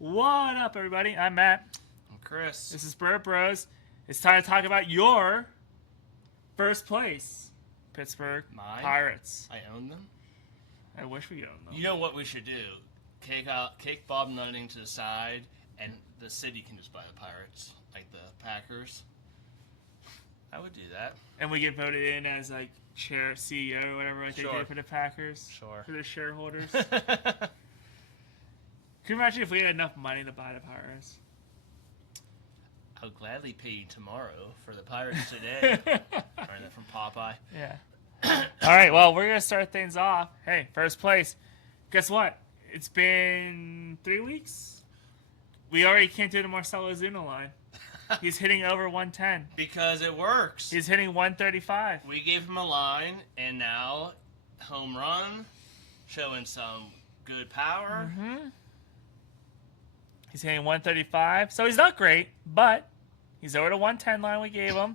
What up, everybody? I'm Matt. I'm Chris. This is Burt Bros. It's time to talk about your first place, Pittsburgh Mine? Pirates. I own them. I wish we owned them. You know what we should do? Kick Bob Nutting to the side, and the city can just buy the Pirates, like the Packers. I would do that. And we get voted in as like chair, CEO, or whatever like they Sure. did for the Packers. Sure. For the shareholders. Can you imagine if we had enough money to buy the Pirates? I'll gladly pay you tomorrow for the Pirates today. Learned that from Popeye. Yeah. All right, well, we're going to start things off. Hey, first place. Guess what? It's been 3 weeks. We already can't do the Marcel Ozuna line. He's hitting over 110. Because it works. He's hitting 135. We gave him a line, and now home run, showing some good power. Mm-hmm. He's hitting 135. So he's not great, but he's over the 110 line we gave him.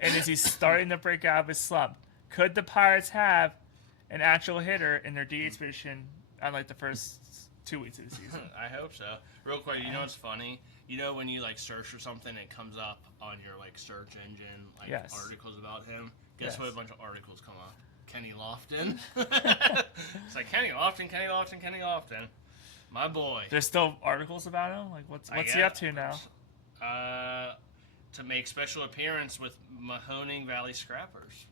And is he starting to break out of his slump? Could the Pirates have an actual hitter in their DH position on like the first 2 weeks of the season? I hope so. Real quick, you know what's funny? You know when you like search for something, it comes up on your like search engine, like Yes. articles about him. Guess Yes. what? A bunch of articles come up. Kenny Lofton. It's like Kenny Lofton, Kenny Lofton, Kenny Lofton. My boy. There's still articles about him? Like what's he up to now? To make special appearance with Mahoning Valley Scrappers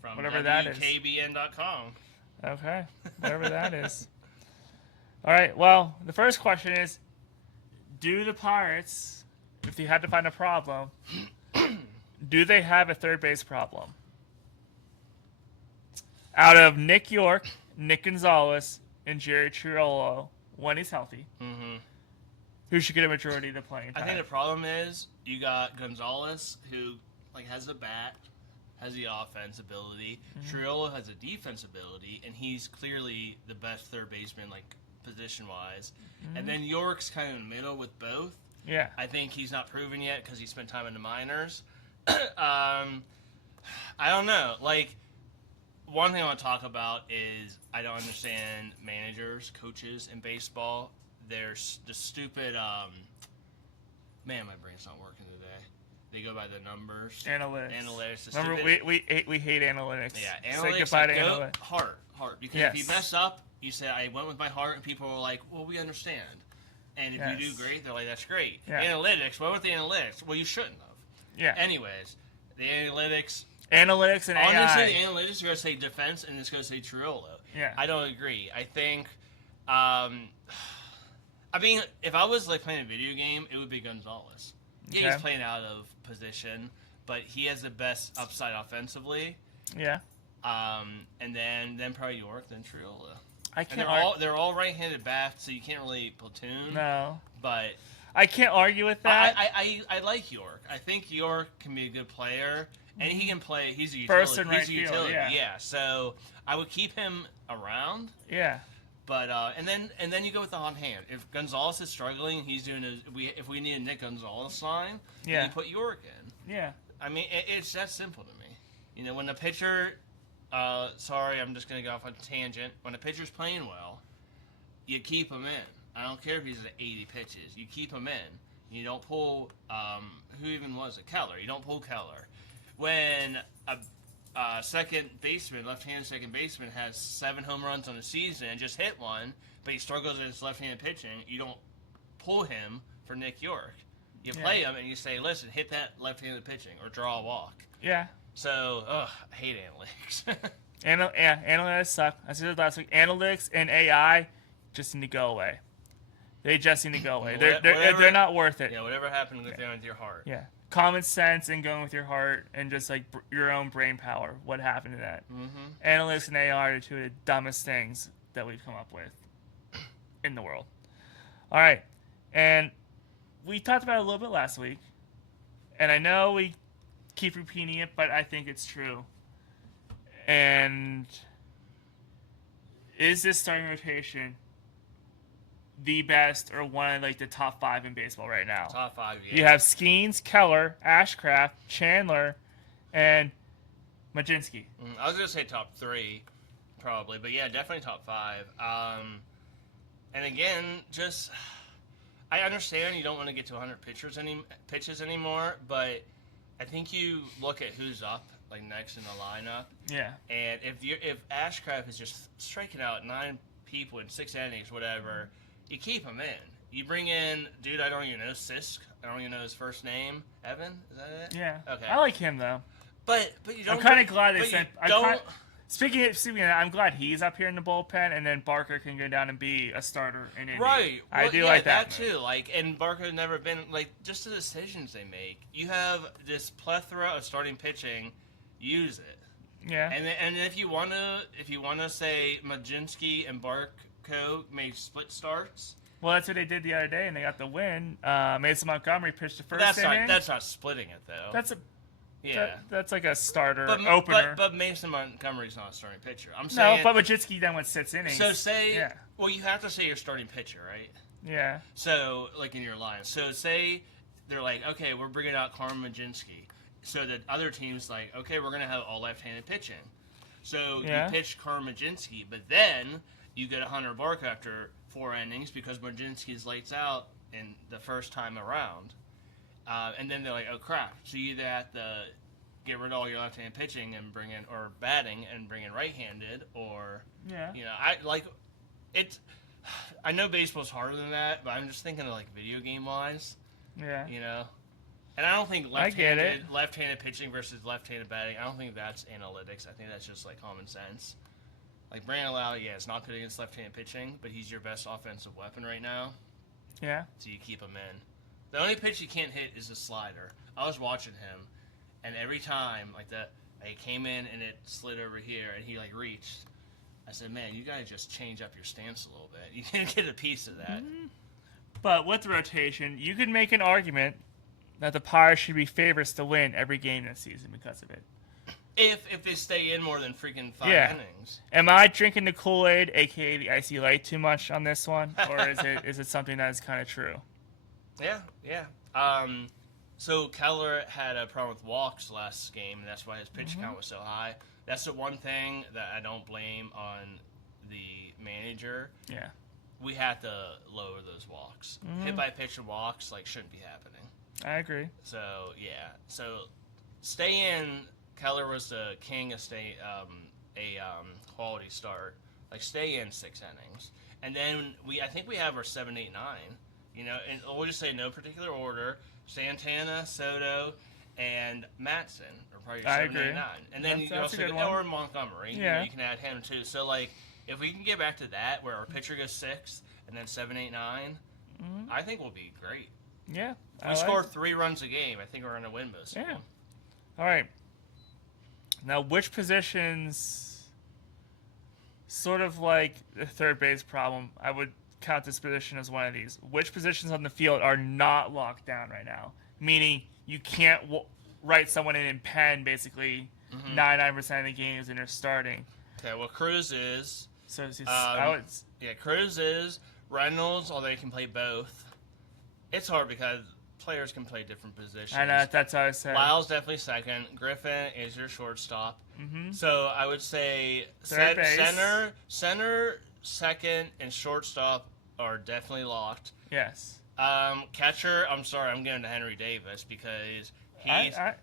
from Whatever that is. WKBN.com. Okay. Whatever that is. All right. Well, the first question is, do the Pirates, if you had to find a problem, do they have a third base problem? Out of Nick York, Nick Gonzalez, and Jerry Triolo, when he's healthy, who should get a majority of the playing time? I think the problem is you got Gonzalez, who like has the bat, has the offense ability. Triolo has a defense ability, and he's clearly the best third baseman, like position-wise. And then York's kind of in the middle with both. Yeah. I think he's not proven yet because he spent time in the minors. I don't know. Like, one thing I want to talk about is I don't understand managers, coaches in baseball. There's the stupid, man, my brain's not working today. They go by the numbers. Analytics. The Remember, stupid, we hate analytics. yeah, Say analytics. goodbye to Like, go analytics. heart. Because Yes. if you mess up, you say, I went with my heart, and people are like, well, we understand. And if you Yes. do great, they're like, that's great. Yeah. Analytics, what with the analytics? Well, you shouldn't have. Yeah. Anyways, the analytics. Analytics and AI. Honestly, the analytics are going to say defense, and it's going to say Triolo. Yeah. I don't agree. I think, I mean, if I was like playing a video game, it would be Gonzalez. Yeah, Okay. he's playing out of position, but he has the best upside offensively. Yeah. And then probably York, then Triolo. I And can't. they're all right-handed bats, so you can't really platoon. No. But I can't argue with that. I like York. I think York can be a good player, and he can play. He's a utility. First and right he's a field, utility. yeah. So I would keep him around. Yeah. But and then you go with the hot hand. If Gonzalez is struggling, he's doing if we need a Nick Gonzalez line, Yeah. then you put York in. Yeah. I mean, it's that simple to me. You know, when the pitcher, sorry, I'm just gonna go off on a tangent. When the pitcher's playing well, you keep him in. I don't care if he's at 80 pitches. You keep him in. You don't pull. Who even was it? Keller. You don't pull Keller. When a second baseman, left-handed second baseman, has 7 home runs on the season and just hit one, but he struggles in his left-handed pitching, you don't pull him for Nick York. You play him and you say, listen, hit that left-handed pitching or draw a walk. Yeah. So, I hate analytics. Analytics suck. I said it last week. Analytics and AI just need to go away. They just need to go away. They're not worth it. Yeah, whatever happened with your heart. Yeah. Common sense and going with your heart and just like your own brain power. What happened to that? Mm-hmm. Analytics and AI are two of the dumbest things that we've come up with in the world. All right. And we talked about it a little bit last week. And I know we keep repeating it, but I think it's true. And is this starting rotation the best or one of like the top 5 in baseball right now? Top 5, yeah. You have Skeens, Keller, Ashcraft, Chandler, and Majinski. I was going to say top 3, probably. But yeah, definitely top 5. And again, just I understand you don't want to get to 100 pitches anymore, but I think you look at who's up like next in the lineup, Yeah. and if Ashcraft is just striking out 9 people in 6 innings, whatever, you keep him in. You bring in dude I don't even know, Sisk. I don't even know his first name. Evan, is that it? Yeah. Okay. I like him though. But you don't. I'm kind of glad they but sent. You don't. Speaking of that, I'm glad he's up here in the bullpen, and then Barker can go down and be a starter in Indy. Right. I Well, do yeah, like that too. Like, and Barker's never been like just the decisions they make. You have this plethora of starting pitching. Use it. Yeah. And if you wanna say Majinski and Barco made split starts. Well, that's what they did the other day, and they got the win. Mason Montgomery pitched the first inning. That's not splitting it though. That's like a starter opener. But Mason Montgomery's not a starting pitcher. I'm saying no, but Majinski then went 6 innings. So well, you have to say your starting pitcher, right? Yeah. So like in your line. So say they're like, okay, we're bringing out Carmen Majinski. So the other team's like, okay, we're gonna have all left-handed pitching. So you pitch Carmen Majinski, but then you get a Hunter Bark after 4 innings because Majinski's lights out in the first time around. And then they're like, oh crap! So you either have to get rid of all your left-handed pitching and bring in, or batting and bring in right-handed, or I like it. I know baseball's harder than that, but I'm just thinking of like video game wise. Yeah. And I don't think left-handed pitching versus left-handed batting. I don't think that's analytics. I think that's just like common sense. Like Brandon Lau, it's not good against left-handed pitching, but he's your best offensive weapon right now. Yeah. So you keep him in. The only pitch he can't hit is the slider. I was watching him, and every time like that, he came in and it slid over here, and he like reached. I said, "Man, you gotta just change up your stance a little bit. You can get a piece of that." Mm-hmm. But with rotation, you could make an argument that the Pirates should be favorites to win every game this season because of it. If they stay in more than freaking 5 innings. Am I drinking the Kool-Aid, aka the icy light, too much on this one, or is it something that is kind of true? Yeah. So Keller had a problem with walks last game, and that's why his pitch count was so high. That's the one thing that I don't blame on the manager. Yeah. We have to lower those walks. Hit by pitch and walks shouldn't be happening. I agree. So so stay in. Keller was the king of quality start. Stay in 6 innings, and then I think we have our 7, 8, 9. And we'll just say no particular order: Santana, Soto, and Matson are probably your 7, 8, 9. And then you can also get or Montgomery. Yeah. You can add him too. So if we can get back to that, where our pitcher goes 6 and then 7, 8, 9, I think we'll be great. Yeah. If we score 3 runs a game, I think we're gonna win most of them. All right. Now, which positions, sort of like the third base problem, I would count this position as one of these. Which positions on the field are not locked down right now? Meaning you can't write someone in pen basically 99% of the games and they're starting. Okay, well, Cruz is. So it's Cruz is. Reynolds, although he can play both. It's hard because players can play different positions. I know, that's what I said. Lyle's definitely second. Griffin is your shortstop. Mm-hmm. So I would say center, second, and shortstop are definitely locked. Yes. Catcher, I'm sorry, I'm going to Henry Davis because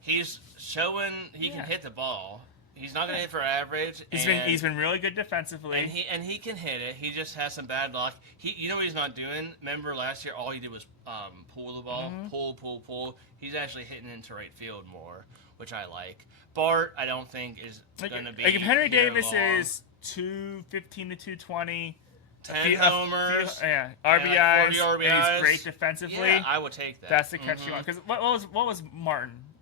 he's showing he can hit the ball. He's not going to hit for average. He's been really good defensively. And he can hit it. He just has some bad luck. You know what he's not doing? Remember last year, all he did was pull the ball, pull. He's actually hitting into right field more, which I like. Bart, I don't think is going to be. If Henry Davis is 215 to 220, 10 homers, RBIs, 40 RBIs, and he's great defensively. Yeah, I would take that. That's the catch you want. Because what was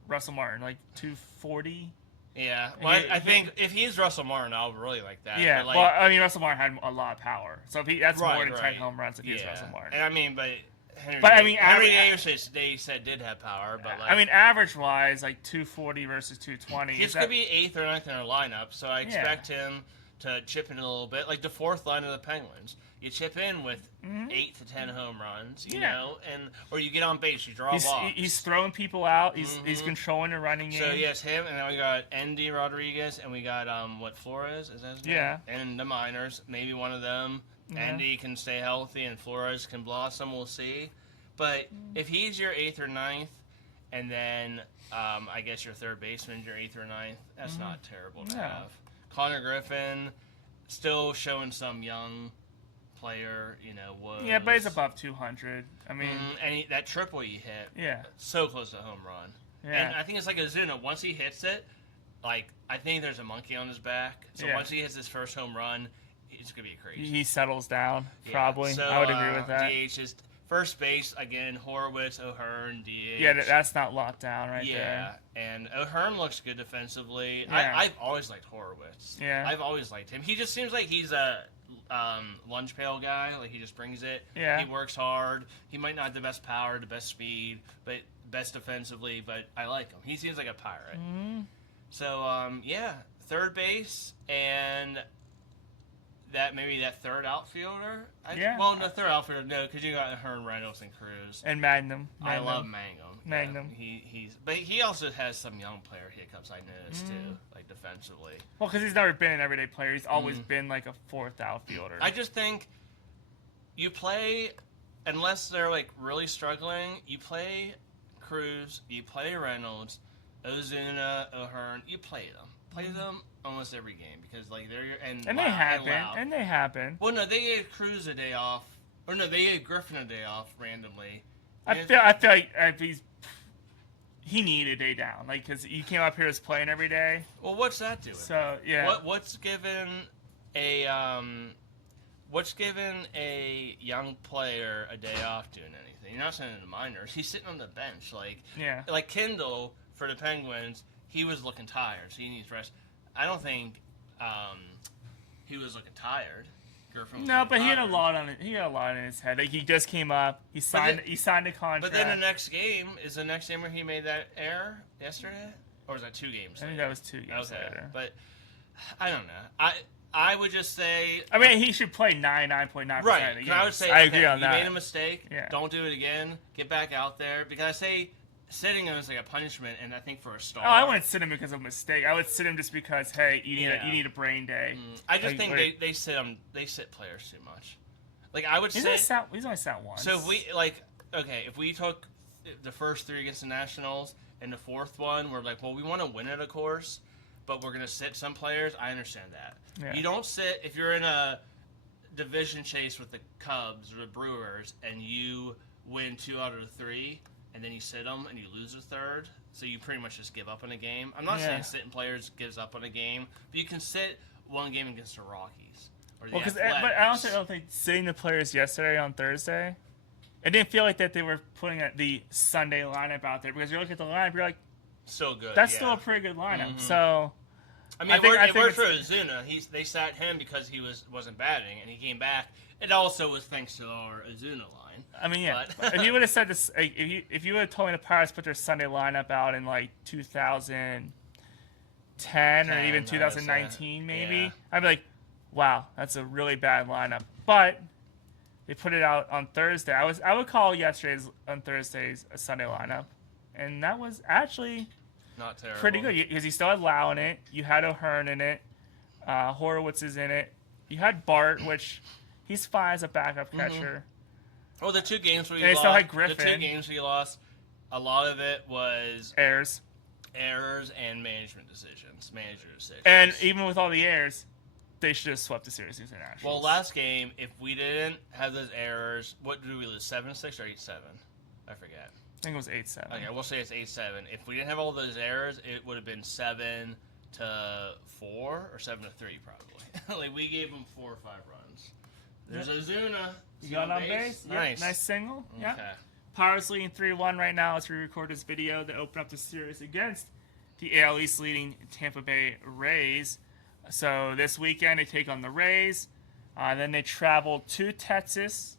Russell Martin, 240? Yeah, well, I think if he's Russell Martin, I'll really like that. Yeah, Russell Martin had a lot of power, so that's more than 10 home runs if he's Russell Martin. And Henry Davis, they said did have power, but average-wise, 240 versus 220. He's going to be 8th or 9th in our lineup, so I expect him to chip in a little bit, like the 4th line of the Penguins. You chip in with 8 to 10 home runs, you know, or you get on base, you draw balls. He's throwing people out. He's controlling the running game. So yes, him, and then we got Andy Rodriguez, and we got Flores is that his name? Yeah, and the minors, maybe one of them. Yeah. Andy can stay healthy, and Flores can blossom. We'll see. But if he's your 8th or ninth, and then I guess your third baseman, your 8th or ninth, that's not terrible to have. Connor Griffin, still showing some young player, was... Yeah, but he's above 200. I mean... and that triple he hit, so close to a home run. Yeah. And I think it's like Ozuna, once he hits it, I think there's a monkey on his back. So once he hits his first home run, it's going to be crazy. He settles down, probably. So, I would agree with that. DH is first base, again, Horowitz, O'Hearn, DH. Yeah, that's not locked down right there. Yeah, and O'Hearn looks good defensively. Yeah. I've always liked Horowitz. Yeah. I've always liked him. He just seems like he's a lunge pail guy. Like, he just brings it. Yeah. He works hard. He might not have the best power, the best speed, but best defensively, but I like him. He seems like a pirate. Mm-hmm. So, third base, and maybe that third outfielder. Well, no, third outfielder, no, because you got Hearn, Reynolds, and Cruz. And Magnum. I love Mangum. Magnum. Yeah, but he also has some young player hiccups. I noticed too, like defensively. Well, because he's never been an everyday player. He's always been like a fourth outfielder. I just think you play, unless they're like really struggling. You play Cruz, you play Reynolds, Ozuna, O'Hearn. You play them. Play them almost every game because like they're your and they happen. Well, no, they gave Cruz a day off, or no, they gave Griffin a day off randomly. I feel like he needed a day down, like because he came up here as playing every day. Well, what's that doing? So yeah, what's given a young player a day off doing anything? You're not sending him to minors. He's sitting on the bench, like Kendall for the Penguins. He was looking tired, so he needs rest. I don't think he was looking tired. No, but he had a lot on it. He had a lot in his head. Like he just came up. He signed a contract. But then the next game where he made that error yesterday, or was that 2 games? I think that was 2 games later. But I don't know. I would just say. I mean, he should play 99.9%. Right. I would say. I agree on that. You made a mistake. Yeah. Don't do it again. Get back out there because I say. Sitting him is like a punishment, and I think for a star. Oh, I wouldn't sit him because of a mistake. I would sit him just because, hey, you need a brain day. I just think they sit him. They sit players too much. Like I would say, he's only sat once. So if we took the first 3 against the Nationals and the 4th one, we're like, well, we want to win it, of course, but we're gonna sit some players. I understand that. Yeah. You don't sit if you're in a division chase with the Cubs or the Brewers and you win 2 out of the 3. And then you sit them and you lose the 3rd, so you pretty much just give up on a game. I'm not saying sitting players gives up on a game, but you can sit one game against the Rockies or the Athletics. But I also don't think sitting the players yesterday on Thursday, it didn't feel like that they were putting the Sunday lineup out there because you look at the lineup, you're like, still good. That's still a pretty good lineup. So, I mean, it worked for Ozuna. They sat him because he wasn't batting, and he came back. It also was thanks to our Ozuna line. I mean, yeah. If you would have said this, if you would have told me the Pirates put their Sunday lineup out in like 2010 or even 2019, maybe, I'd be like, wow, that's a really bad lineup. But they put it out on Thursday. I would call yesterday's on Thursday's a Sunday lineup, and that was actually not terrible. Pretty good because you still had Lau in it. You had O'Hearn in it. Horowitz is in it. You had Bart, which he's fine as a backup catcher. Well, the 2 games where you and lost, still had Griffin. the 2 games where you lost, a lot of it was errors and manager decisions. And even with all the errors, they should have swept the series against the Nationals. Well, last game, if we didn't have those errors, what did we lose? 7-6 or 8-7? I forget. I think it was 8-7. Okay, we'll say it's 8-7. If we didn't have all those errors, it would have been 7-4 or 7-3 probably. Like we gave them 4 or 5 runs. There's Ozuna. You got on base? Nice. Yep. Nice single. Okay. Yeah. Pirates leading 3-1 right now as we record this video to open up the series against the AL East leading Tampa Bay Rays. So this weekend they take on the Rays. Then they travel to Texas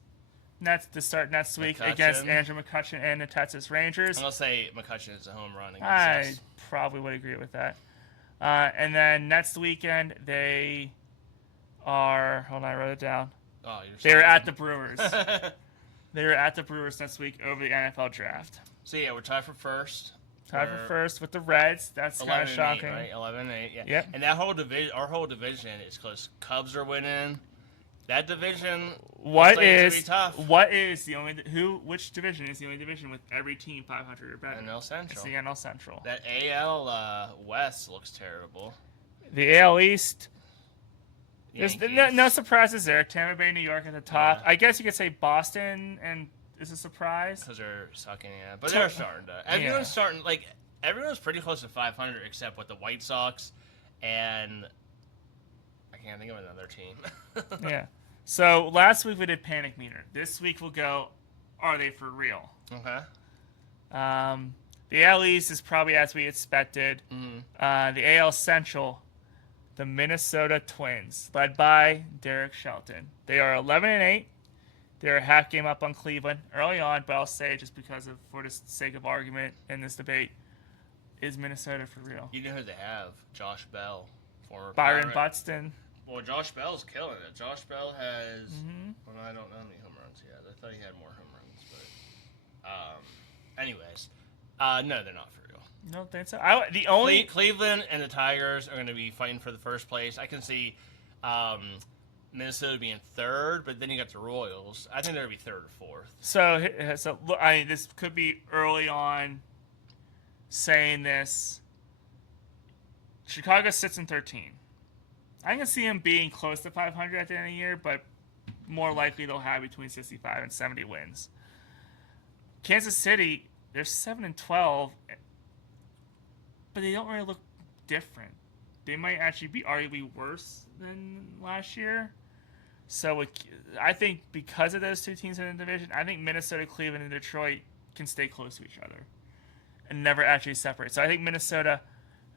to start next week against Andrew McCutchen and the Texas Rangers. I'm going to say McCutchen is a home run against I us. probably would agree with that. And then next weekend they are... Hold on, I wrote it down. Oh, they were at the Brewers. They were at the Brewers next week over the NFL draft. So, yeah, we're tied for first. Tied for first with the Reds. That's kind of shocking. 8, right? 11-8, yeah. Yep. And that whole division, our whole division is close. Cubs are winning. That division. What looks like it's is gonna be tough. which division is the only division with every team 500 or better? NL Central. It's the NL Central. That AL West looks terrible. The AL East. There's Yankees. no surprises there. Tampa Bay, New York at the top. Yeah. I guess you could say Boston and is a surprise. Because they're sucking, yeah. But they're starting to. Everyone's starting, like, everyone's pretty close to 500 except with the White Sox and I can't think of another team. Yeah. So last week we did Panic Meter. This week we'll go, are they for real? Okay. The AL East is probably as we expected. Mm-hmm. The AL Central, the Minnesota Twins, led by Derek Shelton. They are 11-8. They're a half game up on Cleveland early on, but I'll say just for the sake of argument in this debate, is Minnesota for real? You know who they have? Josh Bell, former Byron Pirate. Buxton. Well, Josh Bell's killing it. Josh Bell has. Mm-hmm. Well, I don't know how many home runs he has. I thought he had more home runs, but. Anyways, no, they're not for real. I don't think so. The only Cleveland and the Tigers are going to be fighting for the first place. I can see Minnesota being third, but then you got the Royals. I think they're going to be third or fourth. so look, I mean, this could be early on saying this. Chicago sits in 13. I can see them being close to 500 at the end of the year, but more likely they'll have between 65 and 70 wins. Kansas City, they're 7-12, but they don't really look different. They might actually be arguably worse than last year. So I think because of those two teams in the division, I think Minnesota, Cleveland, and Detroit can stay close to each other and never actually separate. So I think Minnesota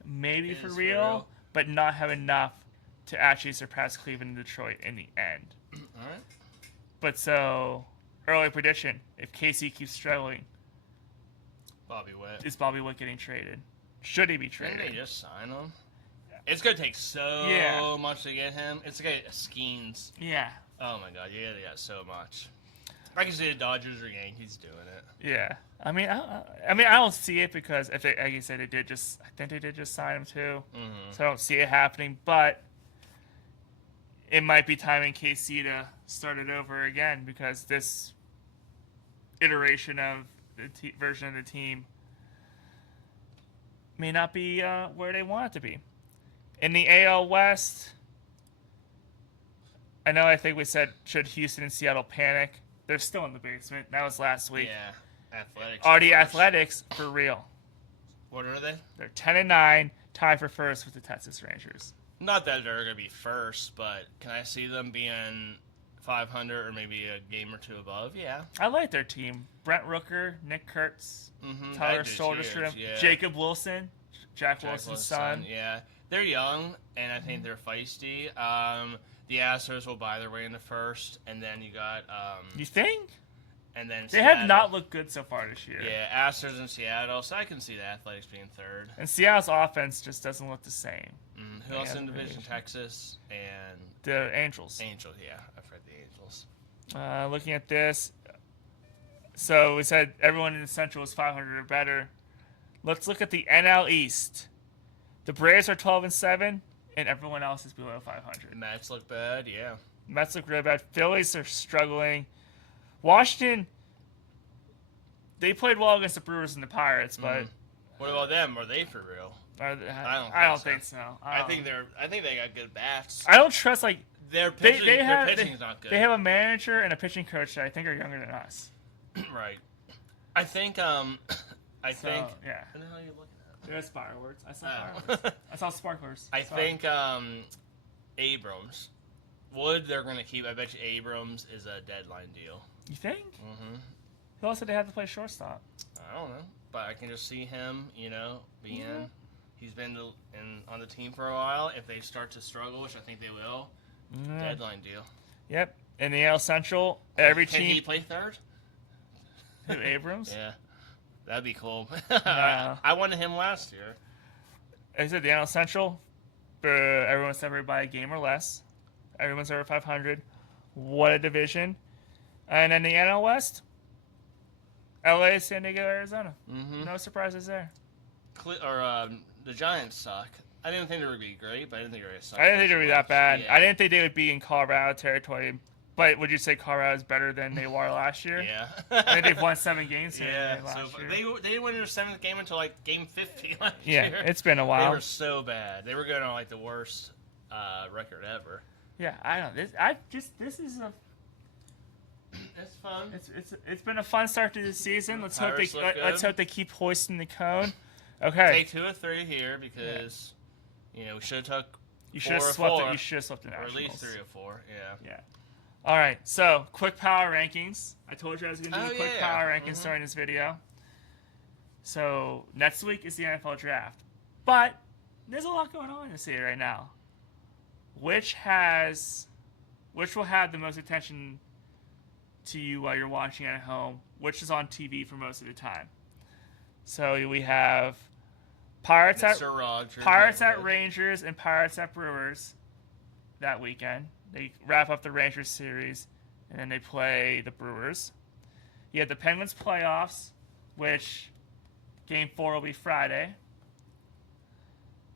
maybe for real, but not have enough to actually surpass Cleveland and Detroit in the end. All right. But so, early prediction, if KC keeps struggling, Bobby Witt. is Bobby Witt getting traded? Should he be Didn't traded? they just sign him? It's going to take so much to get him. It's like Skeens. Yeah. Oh, my God. Yeah, they got so much. I can see the Dodgers or Yankees doing it. Yeah. I mean, I don't see it because if they, like you said, I think they did just sign him too. Mm-hmm. So I don't see it happening, but it might be time in KC to start it over again because this iteration of the version of the team may not be where they want it to be. In the AL West, I think we said, should Houston and Seattle panic? They're still in the basement. That was last week. Yeah, Athletics. Are the Athletics for real? What are they? They're 10-9, tied for first with the Texas Rangers. Not that they're going to be first, but can I see them being 500 or maybe a game or two above? Yeah. I like their team. Brent Rooker, Nick Kurtz, Mm-hmm. Tyler Soderstrom, Yeah. Jacob Wilson, Jack Wilson's son. Yeah. They're young, and I think they're feisty. The Astros will buy their way in the first, and then you got... You think? And then They Seattle. have not looked good so far this year. Yeah, Astros and Seattle, so I can see the Athletics being third. And Seattle's offense just doesn't look the same. Who They else in haven't really- division? Texas and The Angels. Angels. Yeah, I've heard the Angels. Looking at this, so we said everyone in the Central is 500 or better. Let's look at the NL East. The Braves are 12-7, and everyone else is below 500. The Mets look bad. Yeah. Mets look really bad. Phillies are struggling. Washington, they played well against the Brewers and the Pirates, but What about them? Are they for real? I don't think so. I think they got good bats. I don't trust Their they pitching, have their pitching's not good. they have a manager and a pitching coach that I think are younger than us. Right. I think Yeah. what the hell are you looking at? There's fireworks. I saw Oh. fireworks. I saw sparklers. I Sorry. think Abrams. Wood they're gonna keep. I bet you Abrams is a deadline deal. You think? Mm-hmm. Who else did they have to play shortstop? I don't know, but I can just see him. Being he's been on the team for a while. If they start to struggle, which I think they will, deadline deal. Yep. In the AL Central, every Can team. he play third? Who, Abrams? Yeah, that'd be cool. No. I wanted him last year. I said the NL Central, everyone's separated by a game or less. Everyone's over 500. What a division. And then the NL West, LA, San Diego, Arizona. Mm-hmm. No surprises there. The Giants suck. I didn't think they would be great, but I didn't think they were going to suck. I didn't think they would be that bad. Yeah. I didn't think they would be in Colorado territory. But would you say Colorado is better than they were last year? Yeah. I think they've won 7 games here So year. they didn't win their 7th game until like game 50 last Yeah, year. it's been a while. They were so bad. They were going on like the worst record ever. Yeah, I don't. This is a. It's fun. It's been a fun start to the season. Let's hope Pirates look they keep hoisting the cone. Okay. Take 2 or 3 here because we should have took. You should have swept it. You should have swept the Or Nationals. at least 3 or 4. Yeah. Yeah. All right. So quick power rankings. I told you I was going to do quick power rankings during this video. So next week is the NFL draft, but there's a lot going on in the city right now. Which will have the most attention to you while you're watching at home? Which is on TV for most of the time? So we have Pirates at Rangers and Pirates at Brewers that weekend. They wrap up the Rangers series, and then they play the Brewers. You have the Penguins playoffs, which Game 4 will be Friday.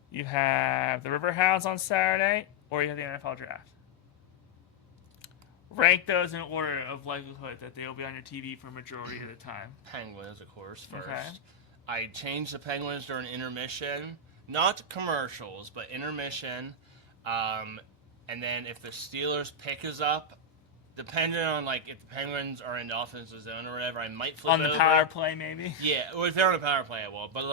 You have the Riverhounds on Saturday, or you have the NFL draft. Rank those in order of likelihood that they will be on your TV for a majority of the time. Penguins, of course, first. Okay. I changed the Penguins during intermission. Not commercials, but intermission. And then if the Steelers pick us up, depending on if the Penguins are in the offensive zone or whatever, I might flip on the over. power play, maybe. Yeah, well, if they're on a power play, I will. But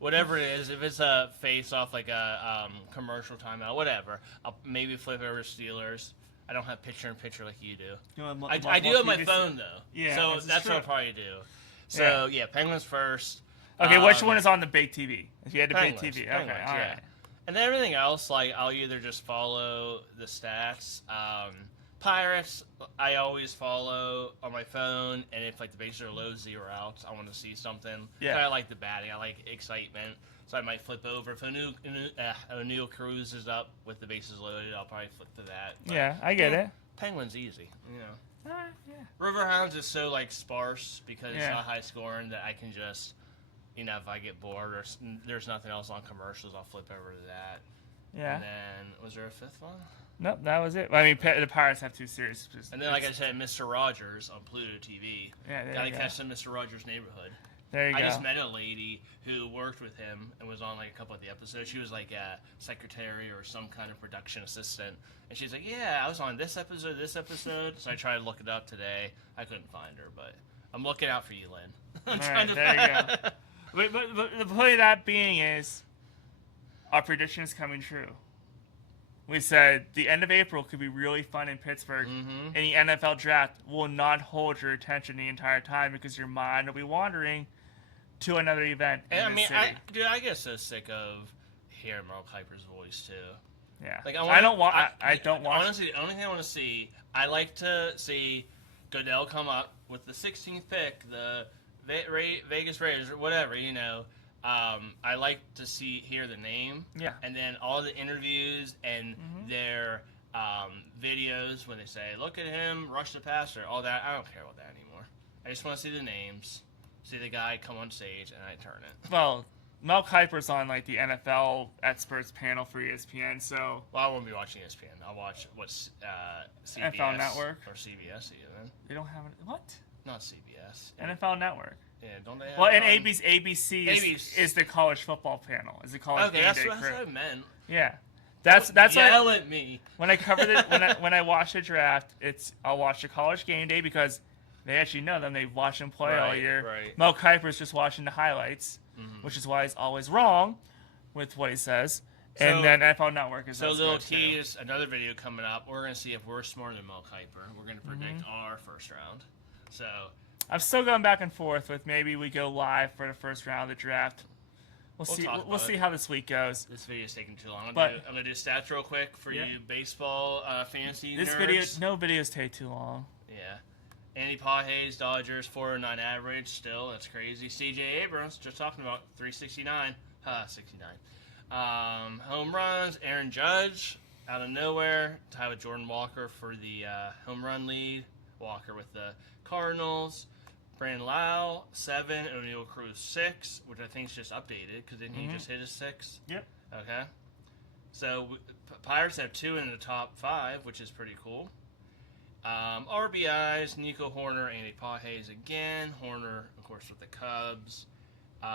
whatever it is, if it's a face-off, like a commercial timeout, whatever, I'll maybe flip over Steelers. I don't have picture-in-picture like you do. I do have my phone though. Yeah, so that's what I'll probably do. So yeah, Penguins first. Okay, which one is on the big TV? If you had the Penguins, big TV, okay, Penguins, all right. And then everything else, I'll either just follow the stats. Pirates, I always follow on my phone, and if the bases are low, 0 outs, I want to see something. Yeah. I like the batting. I like excitement, so I might flip over. If O'Neill Cruz is up with the bases loaded, I'll probably flip to that. But, yeah, I get it. Penguins easy, Yeah. Riverhounds is so sparse because it's not high scoring that I can just, if I get bored or there's nothing else on commercials, I'll flip over to that. Yeah. And then was there a 5th one? Nope, that was it. I mean, the Pirates have 2 series. And then, like I said, Mr. Rogers on Pluto TV. Yeah, Gotta catch the Mr. Rogers neighborhood. There you go. I just met a lady who worked with him and was on a couple of the episodes. She was a secretary or some kind of production assistant. And she's like, yeah, I was on this episode. So I tried to look it up today. I couldn't find her, but I'm looking out for you, Lynn. All right, there you go. But the point of that being is, our prediction is coming true. We said the end of April could be really fun in Pittsburgh, and the NFL draft will not hold your attention the entire time because your mind will be wandering to another event. And in the city. I get so sick of hearing Mel Kiper's voice too. Yeah, I don't want. Honestly, the only thing I want to see, I like to see Goodell come up with the 16th pick, the Vegas Rays or whatever, I like to hear the name, and then all the interviews and their videos when they say, "Look at him, rush the passer," all that. I don't care about that anymore. I just want to see the names, see the guy come on stage, and I turn it. Well, Mel Kiper's on the NFL experts panel for ESPN, so. Well, I won't be watching ESPN. I'll watch what's CBS NFL Network or CBS even. They don't have it. What? Not CBS. NFL Network. Yeah, don't they have and ABC is the college football panel. Is the college game that's day what crew. I meant. Yeah, that's yell why at me when I cover when I watch the draft. I'll watch the college game day because they actually know them. They've watched them play all year. Right. Mel Kiper's just watching the highlights, which is why he's always wrong with what he says. And then NFL Network is so little tease another video coming up. We're gonna see if we're smarter than Mel Kiper. We're gonna predict our first round. So. I'm still going back and forth with maybe we go live for the first round of the draft. We'll see. We'll see how this week goes. This video is taking too long. I'm gonna do stats real quick for you baseball fantasy nerds. No videos take too long. Yeah. Andy Pages, Dodgers, 409 average. Still, that's crazy. C.J. Abrams, just talking about 369. 69. Home runs. Aaron Judge, out of nowhere, tied with Jordan Walker for the home run lead. Walker with the Cardinals. Brandon Lau, 7. O'Neill Cruz, 6, which I think is just updated because didn't he just hit his 6? Yep. Okay. So Pirates have 2 in the top 5, which is pretty cool. RBIs, Nico Horner, Andy Pages again. Horner, of course, with the Cubs. You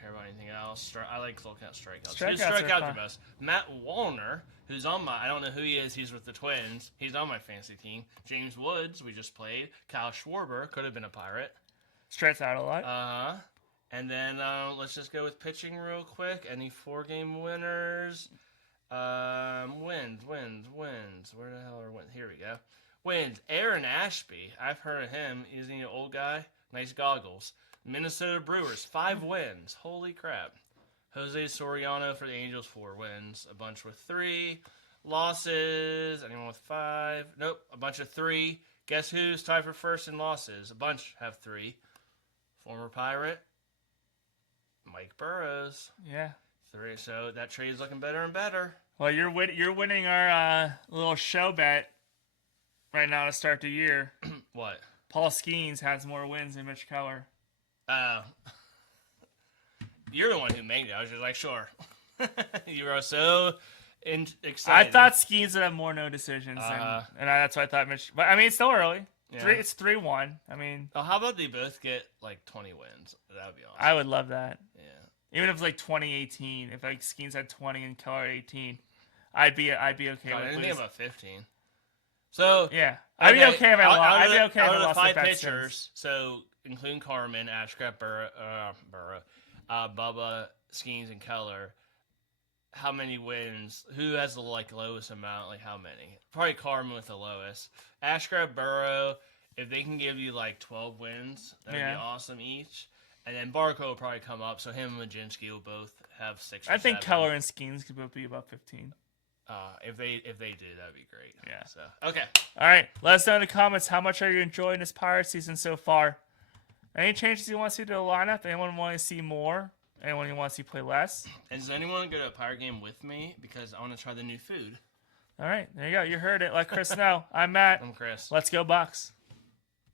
care about anything else? I like looking at strikeouts. Who's strikeouts the most? Matt Wallner, who's on my... I don't know who he is. He's with the Twins. He's on my fantasy team. James Woods, we just played. Kyle Schwarber, could have been a Pirate. Strikes out a lot. Uh-huh. And then let's just go with pitching real quick. Any 4-game winners? Wins. Where the hell are wins? Here we go. Wins. Aaron Ashby. I've heard of him. Isn't he an old guy? Nice goggles. Minnesota Brewers, 5 wins. Holy crap. Jose Soriano for the Angels, 4 wins. A bunch with 3. Losses. Anyone with 5? Nope. A bunch of 3. Guess who's tied for first in losses? A bunch have 3. Former Pirate, Mike Burrows. Yeah. 3. So that trade's looking better and better. Well, you're winning our little show bet right now to start the year. What? Paul Skeens has more wins than Mitch Keller. You're the one who made it. I was just like, sure. You were so excited. I thought Skeens would have more no decisions, that's why I thought Mitch. But I mean, it's still early. Yeah. It's 3-1. I mean, how about they both get like 20 wins? That would be awesome. I would love that. Yeah. Even if it's like 2018, if like Skeens had 20 and Keller 18, I'd be okay with it. I think about 15. So yeah, I'd be okay if I lost. I'd be okay if I lost 5 pitchers. So including Carmen, Ashcraft, Bubba, Skeens, and Keller. How many wins? Who has the lowest amount? Like how many? Probably Carmen with the lowest. Ashcraft, Burrow. If they can give you 12 wins, that'd be awesome each. And then Barco will probably come up. So him and Majinski will both have 6. Or I think 7. Keller and Skeens could both be about 15. If they do, that'd be great. Yeah. So okay. All right. Let us know in the comments how much are you enjoying this Pirate season so far. Any changes you want to see to the lineup? Anyone want to see more? Anyone you want to see play less? And does anyone go to a Pirate game with me? Because I want to try the new food. All right. There you go. You heard it. Let Chris know. I'm Matt. I'm Chris. Let's go Bucks.